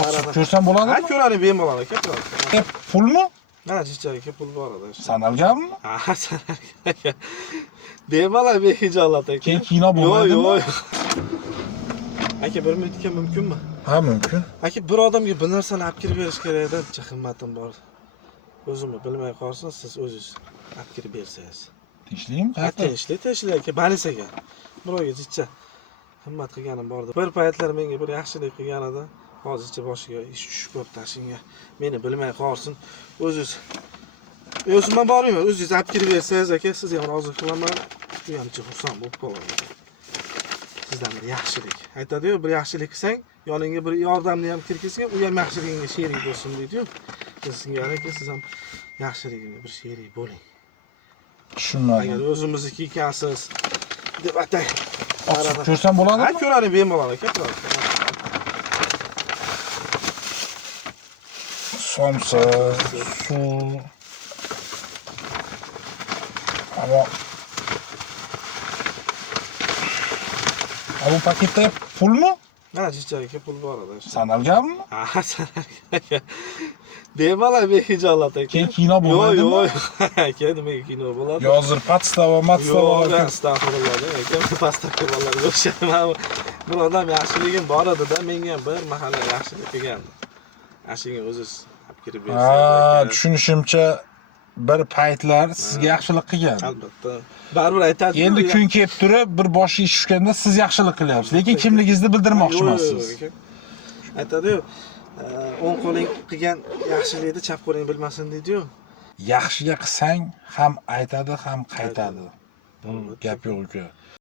Osib ko'rsam bo'ladimi? Ha, ko'radi bemalol aka. Pulmi? Ha, chichagi pul bor edi. Sanalganmi? Ha, aka. Bemalol behijolat aka. Keyin kino bo'lmaydimi? Yo'q. Aka 1 minutga mumkinmi? Ha, mumkin. Aka bir odamga bir narsani olib kirib berish kerak edi, himmatim bor. O'zimni bilmay qolsin, siz o'zingiz olib kirib bersangiz. Tinchlikmi? Qayerda? Tinchlik aka, balisaga. Birovga jichcha himmat qilganim bor edi. Bir paytlar menga bir yaxshilik qilgan edi. Hozircha boshiga ish tushib qolibdi tashinga. Meni bilmay qolsin. O'zimman bormi? O'zingiz olib kirib bersangiz aka, siz ham rozi qilaman. Shu hamcha xursand bo'lib qolaman. Sizdan bir yaxshilik. Aytadi-yu, bir yaxshilik qilsang, yoningga bir yordamni ham kirgizsang, u ham yaxshiligingga sherik bo'lsin deydi-yu. Sizga aka, siz ham yaxshiligingga bir sherik bo'ling. Tushunmadim. Agar o'zimizniki ekansiz deb atay. Osib ko'rsam bo'ladimi? Ha, ko'radi bemalol aka. Somsa, suv. Bu paketda pulmi? Ha, chichagi pul bor edi. Sanalganmi? Ha, aka. Bemalol behijolat aka. Keyin kino bo'lmaydimi? Yo'q. Aka, nimaga kino bo'ladi? Hozir podstava, matstava. Yo'q, astag'firulloh. Aka, pastaki bolalar o'xshayman. Bir odam yaxshiligim bor edi-da, menga bir mahalla yaxshilik qilgandi. Ashunga o'zingiz olib kirib bersangiz. Tushunishimcha bir paytlar sizga yaxshilik qilgan. Albatta. Baribir aytadi. Endi kun kelib turib, bir boshi ish tushganda siz yaxshilik qilyapsiz, lekin kimligingizni bildirmoqchimisiz. Aytadi-yu, o'ng qo'ling qilgan yaxshilikni chap qo'ling bilmasin deydi-yu. Yaxshiga qilsang ham aytadi, ham qaytadi. Gap yo'q uka.